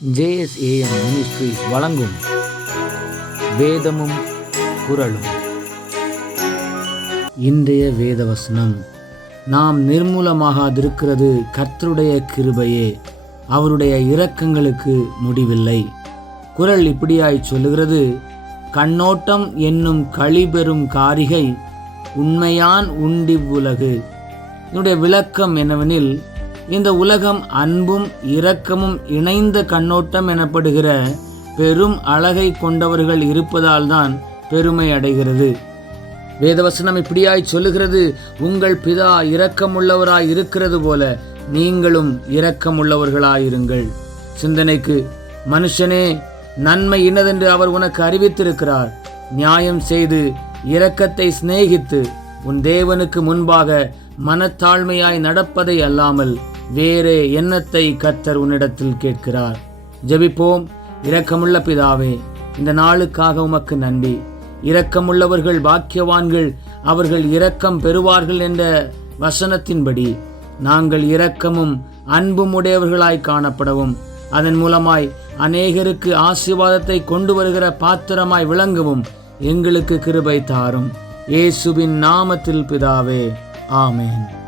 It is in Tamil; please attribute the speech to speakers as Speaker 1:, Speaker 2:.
Speaker 1: ஜேஎஸ்ஏஎம் மினிஸ்ட்ரிஸ் வழங்கும் வேதமும் குரலும் இன்றைய வேதவசனம் நாம் நிர்மூலமாகாதிருக்கிறது கர்த்தருடைய கிருபையே அவருடைய இரக்கங்களுக்கு முடிவில்லை. குரல் இப்படியாய் சொல்லுகிறது கண்ணோட்டம் என்னும் களிபெறும் காரிகை உண்மையான் உண்டிவ்வுலகு இதனுடைய விளக்கம் என்னவெனில் இந்த உலகம் அன்பும் இரக்கமும் இணைந்த கண்ணோட்டம் எனப்படுகிற பெரும் அழகை கொண்டவர்கள் இருப்பதால் தான் பெருமை அடைகிறது. வேதவசனம் இப்படியாய் சொல்லுகிறது உங்கள் பிதா இரக்கமுள்ளவராய் இருக்கிறது போல நீங்களும் இரக்கமுள்ளவர்களாயிருங்கள். சிந்தனைக்கு மனுஷனே நன்மை இன்னதென்று அவர் உனக்கு அறிவித்திருக்கிறார். நியாயம் செய்து இரக்கத்தை சிநேகித்து உன் தேவனுக்கு முன்பாக மனத்தாழ்மையாய் நடப்பதை அல்லாமல் வேறு எண்ணத்தை கத்தர் உன்னிடத்தில் கேட்கிறார். ஜெபிப்போம். இரக்கமுள்ள பிதாவே இந்த நாளுக்காக உமக்கு நன்றி. இரக்கமுள்ளவர்கள் பாக்கியவான்கள் அவர்கள் இரக்கம் பெறுவார்கள் என்ற வசனத்தின்படி நாங்கள் இரக்கமும் அன்பும் உடையவர்களாய் காணப்படவும் அதன் மூலமாய் அநேகருக்கு ஆசீர்வாதத்தை கொண்டு வருகிற பாத்திரமாய் விளங்கவும் எங்களுக்கு கிருபை தாரும். இயேசுவின் நாமத்தில் பிதாவே ஆமேன்.